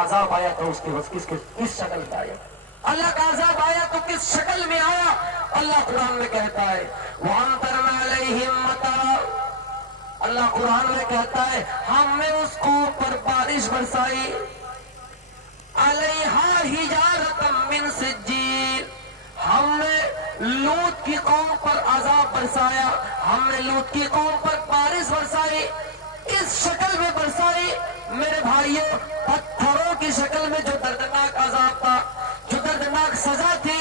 عذاب آیا تو اس کی کس شکل میں آیا؟ اللہ کا عذاب آیا تو کس شکل میں آیا؟ اللہ قرآن میں کہتا ہے وَأَمْطَرْنَا عَلَيْهِمْ مَطَرًا، اللہ قرآن میں کہتا ہے ہم نے اس کو پر بارش برسائی، عَلَيْهَا حِجَارَةً مِّن سِجِّيلٍ، ہم نے لوط کی قوم پر عذاب برسایا، ہم نے لوط کی قوم پر بارش برسائی، اس شکل میں برسائی میرے بھائیوں، پتھروں کی شکل میں، جو دردناک عذاب تھا، جو دردناک سزا تھی،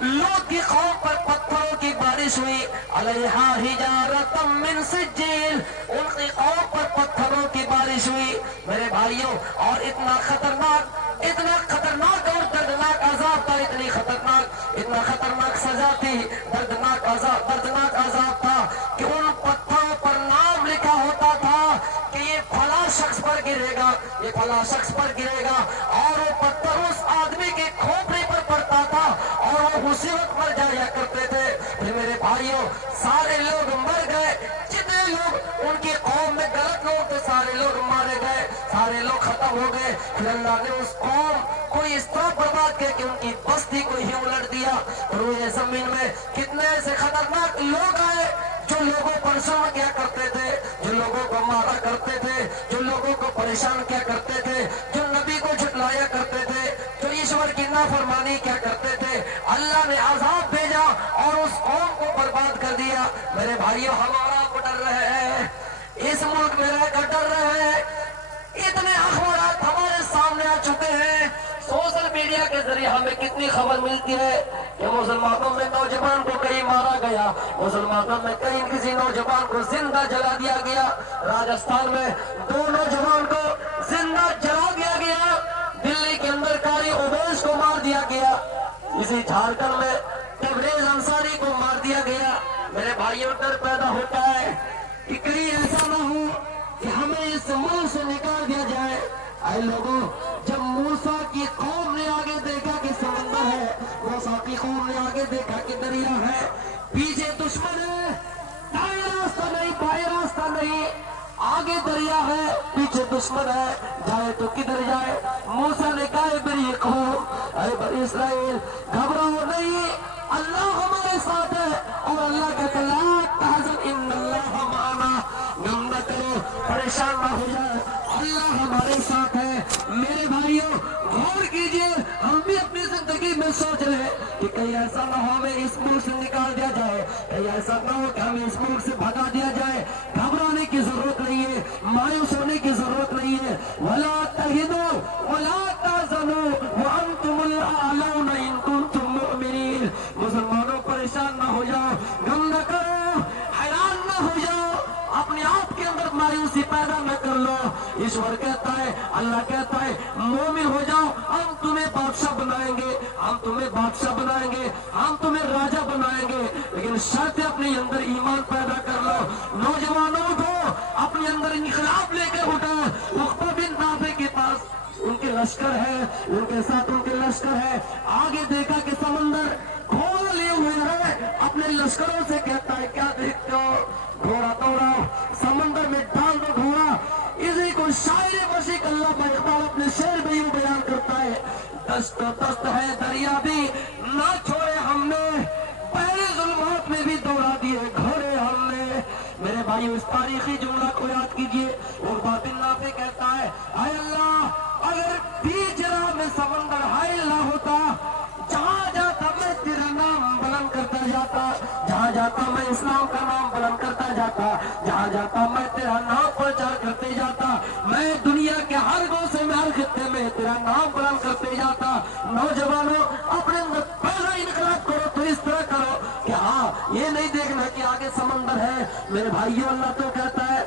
لوط کی قوم پر پتھروں کی بارش ہوئی، علیہا حجارۃ من سجیل، ان کی قوم پر پتھروں کی بارش ہوئی میرے بھائیوں، اور اتنا خطرناک اور دردناک عذاب تھا، اتنا خطرناک سزا تھی، دردناک عذاب تھا کہ ان پتھروں پر نام لکھا ہوتا تھا کہ یہ فلاں شخص پر گرے گا، یہ فلاں شخص پر گرے گا، اور وہ پتھر اس آدمی کے کھوپڑی پر پڑتا تھا اور وہ اسی وقت مر جایا کرتے تھے۔ پھر میرے بھائیوں سارے لوگ مر گئے، جتنے لوگ ان کی قوم میں غلط لوگ تھے سارے لوگ مارے گئے، سارے لوگ ختم ہو گئے۔ پھر اللہ نے اس قوم کو اس طرح برباد کیا کہ ان کی بستی کو ہی الٹ دیا۔ روئے زمین میں کتنے ایسے خطرناک لوگ آئے جو لوگوں کو پریشان کیا کرتے تھے، جو لوگوں کو مارا کرتے تھے، جو لوگوں کو پریشان کیا کرتے تھے، جو نبی کو جھٹلایا کرتے تھے، جو ایشور کی نافرمانی کیا کرتے تھے، اللہ نے عذاب بھیجا اور اس قوم کو برباد کر دیا۔ میرے بھائیوں ہمارا کو ڈر رہے ہیں، اس ملک میں رہ کر ڈر رہے ہیں، اتنے اخبارات ہمارے سامنے آ چکے ہیں، سوشل میڈیا کے ذریعے ہمیں کتنی خبر ملتی ہے کہ مسلمانوں میں نوجوان کو کہیں مارا گیا، مسلمانوں میں کہیں کسی نوجوان کو زندہ جلا دیا گیا، راجستھان میں 2 نوجوان کو زندہ جلا دیا گیا، دلی کے اندر قاری اویس کو مار دیا گیا، اسی جھارکھنڈ میں تبریز انصاری کو مار دیا گیا۔ میرے بھائیوں ڈر پیدا ہوتا ہے کہ کہیں ایسا نہ ہو کہ ہمیں اس ملک سے نکال دیا جائے۔ اے لوگوں، جب موسیٰ کی قوم نے آگے دیکھا کہ سمندر ہے، موسیٰ کی قوم نے آگے دیکھا کہ دریا ہے، پیچھے دشمن ہے، دائیں راستہ نہیں بائیں راستہ نہیں، آگے دریا ہے پیچھے دشمن ہے، جائے تو کدھر جائے؟ موسیٰ نے کہا اے میری قوم، اے بنی اسرائیل، گھبراؤ نہیں، اللہ ہمارے ساتھ ہے، اور اللہ کہتا لا تحزن ان اللہ معنا، غم نہ کرو، پریشان نہ ہو جائے، اللہ ہمارے ساتھ ہے۔ میرے بھائیوں غور کیجئے، ہم بھی اپنی زندگی میں سوچ رہے ہیں کہ کہیں ایسا نہ ہو ہمیں اس ملک سے نکال دیا جائے، کہیں ایسا نہ ہو کہ ہمیں اس ملک سے بھگا دیا جائے۔ گھبرانے کی ضرورت نہیں ہے، مایوس ہونے کی ضرورت نہیں ہے۔ وَلَا تَهِنُوا وَلَا تَحْزَنُوا وَأَنْتُمُ الْأَعْلَوْنَ إِن كُنتُم مُّؤْمِنِينَ، مسلمانوں پریشان نہ ہو جاؤ، غم نہ کرو، حیران نہ ہو جاؤ، اپنے آپ کے اندر مایوسی پیدا نہ کر لو۔ ایشور کہتا ہے، اللہ کہتا ہے مومن ہو جاؤ، ہم تمہیں بادشاہ بنائیں گے، ہم تمہیں بادشاہ بنائیں گے، ہم تمہیں راجہ بنائیں گے، لیکن شرط اپنے اندر ایمان پیدا کر لو۔ نوجوانوں اٹھو، اپنے اندر انقلاب لے کے اٹھو۔ عقبہ بن نافع کے پاس ان کے لشکر ہے، ان کے ساتھ ان کے لشکر ہے، آگے دیکھا کہ سمندر گھوڑا لیے ہوئے ہے، اپنے لشکروں سے کہتا ہے کیا دیکھتے ہو؟ گھوڑا دوڑاؤ، سمندر میں ڈال دو گھوڑا۔ اسی کو شاعر مشرق علامہ اقبال اپنے شعر میں یوں بیان کرتا ہے، دست و دست ہے دریا بھی نہ چھوڑے ہم نے، پہلے ظلمات میں بھی دوڑا دیے گھوڑے ہم نے۔ میرے بھائی اس تاریخی جملہ کو یاد کیجئے، عقبہ بن نافع کہتا ہے اے اللہ اگر بیچ راہ میں سمندر حائل نہ ہوتا، جہاں جاتا میں تیرا نام بلند کرتا جاتا، جہاں جاتا میں اسلام کا نام بلند کرتا جاتا، جہاں جاتا میں تیرا نام پرچار کرتے جاتا، میں دنیا کے ہر گوشے میں ہر خطے میں تیرا نام بلند کرتے جاتا۔ نوجوانوں اپنے اندر پہلا انقلاب کرو تو اس طرح کرو کہ ہاں یہ نہیں دیکھنا کہ آگے سمندر ہے۔ میرے بھائیوں اللہ تو کہتا ہے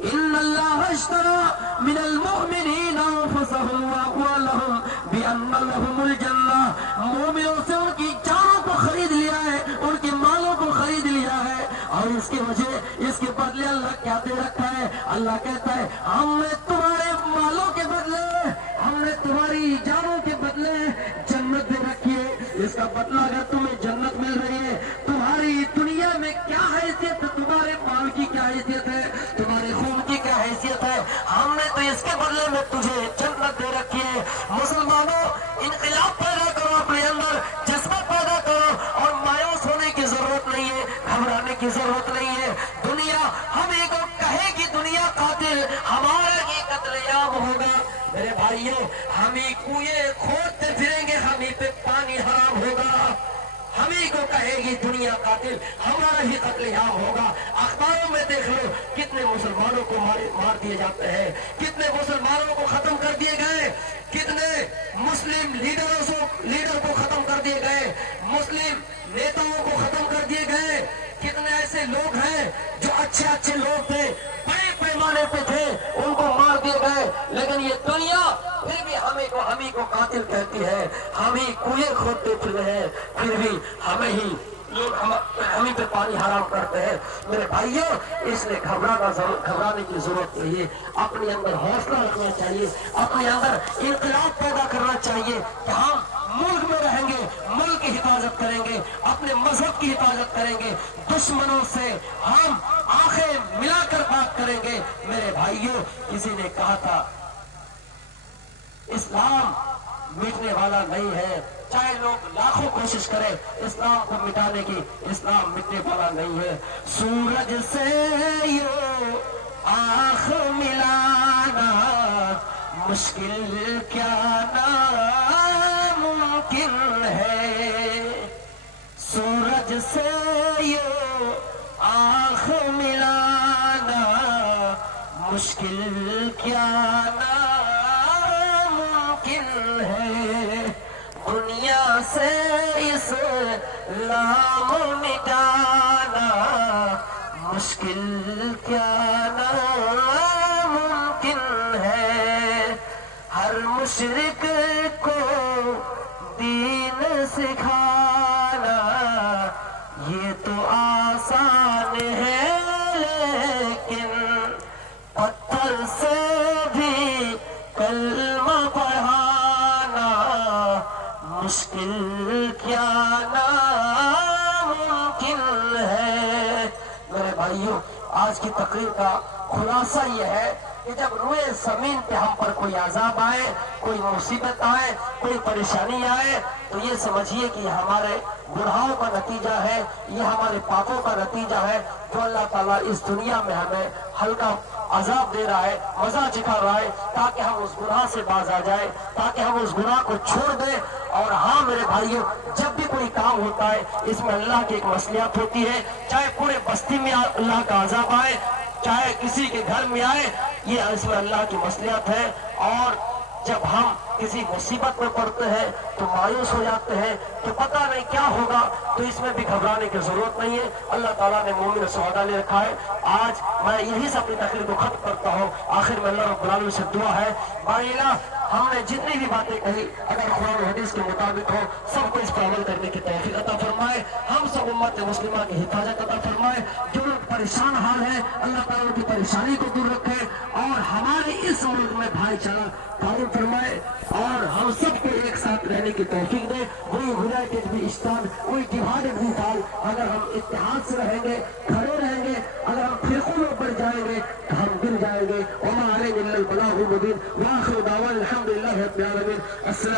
ان اللہ اشترى من المؤمنین انفسهم واموالهم بان لهم الجنہ، مومنوں سے ان کی جانوں کو خرید لیا ہے، ان کے مالوں کو خرید لیا ہے، اور اس کی وجہ اس کے بدلے اللہ کیا دے رکھا ہے؟ اللہ کہتا ہے ہم نے تمہارے مالوں کے بدلے، ہم نے تمہاری جانوں کے بدلے جنت دے رکھی ہے۔ اس کا بدلہ اگر تمہیں جنت مل رہی ہے، تمہاری دنیا میں کیا حیثیت ہے، تمہارے مال کی کیا حیثیت ہے، تمہارے خون کی کیا حیثیت ہے، ہم نے تو اس کے بدلے میں تجھے جنت دے رکھی انقلاب پیدا کرو اپنے اندر، جذبہ پیدا کرو، اور مایوس ہونے کی ضرورت نہیں ہے، گھبرانے کی ضرورت نہیں ہے۔ دنیا ہمیں کو کہے کہ دنیا قاتل، ہمارا ہی قتل عام ہوگا، میرے بھائیوں ہم ہی کنویں کھودتے پھریں گے، ہم ہی پہ پانی حرام ہوگا۔ ہم ہی کو کہے گی دنیا قاتل، ہمارا ہی قتل عام ہوگا۔ اخباروں میں دیکھ لو کتنے مسلمانوں کو مار دیے جاتے ہیں، کتنے مسلمانوں کو ختم کر دیے گئے، کتنے مسلم لیڈر کو ختم کر دیے گئے، مسلم نیتاؤں کو ختم کر دیے گئے۔ کتنے ایسے لوگ ہیں جو اچھے لوگ تھے، بڑے پیمانے پہ تھے، ان کو مار دیے گئے، لیکن یہ دنیا پھر بھی ہمیں کو قاتل کہتی ہے، ہم ہی کنویں کھودتے پھر رہے ہیں، پھر بھی ہمیں پہ پانی حرام کرتے ہیں۔ میرے بھائیوں اس لیے گھبرانے کی ضرورت نہیں ہے، اپنے اندر حوصلہ رکھنا چاہیے، اپنے اندر انقلاب پیدا کرنا چاہیے کہ ہم ملک میں رہیں گے، ملک کی حفاظت کریں گے، اپنے مذہب کی حفاظت کریں گے، دشمنوں سے ہم آنکھیں ملا کر بات کریں گے۔ میرے بھائیوں کسی نے کہا تھا اسلام مٹنے والا نہیں ہے، چاہے لوگ لاکھوں کوشش کریں اسلام کو مٹانے کی، اسلام مٹنے والا نہیں ہے۔ سورج سے یوں آنکھ ملانا مشکل کیا ناممکن ہے، سورج سے یوں آنکھ ملانا مشکل کیا ناممکن ہے، دنیا سے اسلام مٹانا مشکل کیا ناممکن ہے، ہر مشرک کو دین سکھانا یہ تو آسان ہے، لیکن پتھر سے بھی کلمہ پڑھانا مشکل کیا ناممکن ہے۔ میرے بھائیوں آج کی تقریر کا خلاصہ یہ ہے کہ جب روئے زمین پہ ہم پر کوئی عذاب آئے، کوئی مصیبت آئے، کوئی پریشانی آئے، تو یہ سمجھیے کہ یہ ہمارے گناہوں کا نتیجہ ہے، یہ ہمارے پاپوں کا نتیجہ ہے، جو اللہ تعالیٰ اس دنیا میں ہمیں ہلکا عذاب دے رہا ہے، مزہ چکھا رہا ہے، تاکہ ہم اس گناہ سے باز آ جائیں، تاکہ ہم اس گناہ کو چھوڑ دیں۔ اور ہاں میرے بھائیوں جب بھی کوئی کام ہوتا ہے اس میں اللہ کی ایک مصلحت ہوتی ہے، چاہے پورے بستی میں اللہ کا عذاب آئے، چاہے کسی کے گھر میں آئے، یہ اس میں اللہ کی مصلحت ہے۔ اور جب ہم کسی مصیبت میں پڑتے ہیں تو مایوس ہو جاتے ہیں کہ پتہ نہیں کیا ہوگا، تو اس میں بھی گھبرانے کی ضرورت نہیں ہے، اللہ تعالیٰ نے مومن سعادہ لے رکھا ہے۔ آج میں یہی سے اپنی تقریر کو ختم کرتا ہوں، آخر میں اللہ رب العالمین سے دعا ہے، باری اللہ ہم نے جتنی بھی باتیں کہی اگر قرآن و حدیث کے مطابق ہو، سب کو اس پر عمل کرنے کی توفیق عطا فرمائے، ہم سب امت مسلمہ کی حفاظت عطا فرمائے، جو لوگ پریشان حال ہیں اللہ تعالیٰ ان کی پریشانی کو دور رکھے، اور ہمارے اس ملک میں بھائی چارہ قائم فرمائے، اور ہم سب کو ایک ساتھ رہنے کی توفیق دے۔ وہی یونائٹڈ بھی اسٹان، وہی ڈیوائڈڈ بھی فال، اگر ہم اتحاد سے رہیں گے، کھڑے رہیں گے، اگر ہم فرقوں میں بڑھ جائیں گے تو ہم گر جائیں گے۔ وما علینا الا البلاغ المبین، وآخر دعوانا الحمد للہ رب العالمین۔ السلام